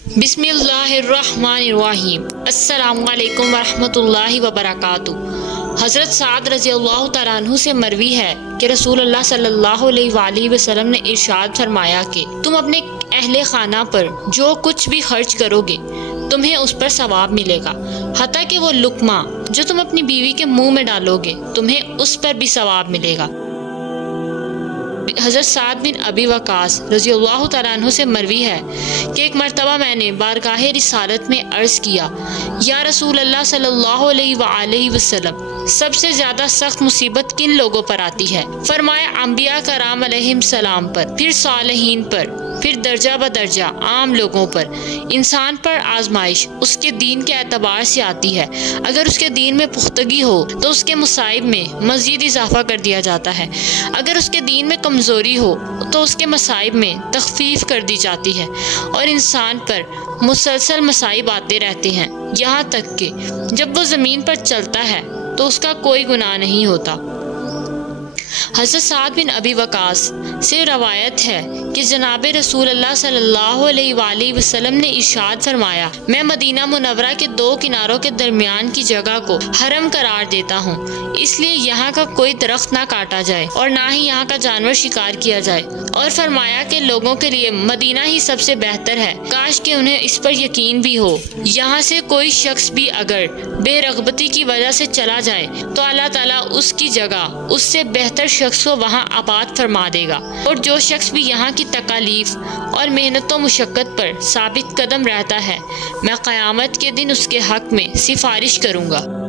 बिस्मिल्लाहिर्रहमानिर्रहीम। अस्सलामुअलैकुम वरहमतुल्लाहि वबरकातुहू। हज़रत साद रज़ियल्लाहु तआला अन्हु से मरवी है कि रसूलुल्लाह सल्लल्लाहु अलैहि वसल्लम ने इरशाद फरमाया कि तुम अपने अहले खाना पर जो कुछ भी खर्च करोगे तुम्हें उस पर सवाब मिलेगा, हत्ता कि वो लुक्मा जो तुम अपनी बीवी के मुंह में डालोगे तुम्हें उस पर भी सवाब मिलेगा। हज़रत साद बिन अबी वक़ास रज़ियल्लाहु तआला अन्हु से मरवी है कि एक मरतबा मैंने बारगाहे रिसालत में अर्ज़ किया, या रसूल अल्लाह सल्लल्लाहु अलैहि वसल्लम, सबसे ज़्यादा सख्त मुसीबत किन लोगों पर आती है? फरमाया अंबिया कराम अलैहिस्सलाम पर, फिर सालिहीन पर, फिर दर्जा ब दर्जा आम लोगों पर। इंसान पर आजमाइश उसके दीन के एतबार से आती है। अगर उसके दीन में पुख्तगी हो तो उसके मुसाइब में मज़ीद इजाफा कर दिया जाता है। अगर उसके दीन में कमज़ोरी हो तो उसके मसाइब में तखफीफ कर दी जाती है। और इंसान पर मुसलसल मसाइब आते रहते हैं, यहाँ तक कि जब वो ज़मीन पर चलता है तो उसका कोई गुनाह नहीं होता। हज़रत साद बिन अबी वक़ास से रवायत है कि जनाब रसूल अल्लाह सल्लल्लाहु अलैहि वसल्लम ने इरशाद फरमाया, मैं मदीना मुनव्वरा के दो किनारों के दरमियान की जगह को हरम करार देता हूँ, इसलिए यहाँ का कोई दरख्त ना काटा जाए और ना ही यहाँ का जानवर शिकार किया जाए। और फरमाया कि लोगों के लिए मदीना ही सबसे बेहतर है, काश कि उन्हें इस पर यकीन भी हो। यहाँ से कोई शख्स भी अगर बेरगबती की वजह से चला जाए तो अल्लाह ताला उसकी जगह उससे बेहतर शख्स को वहाँ आबाद फरमा देगा। और जो शख्स भी यहाँ की तकालीफ और मेहनत व मुशक्क़त पर साबित कदम रहता है, मैं क़यामत के दिन उसके हक़ में सिफारिश करूँगा।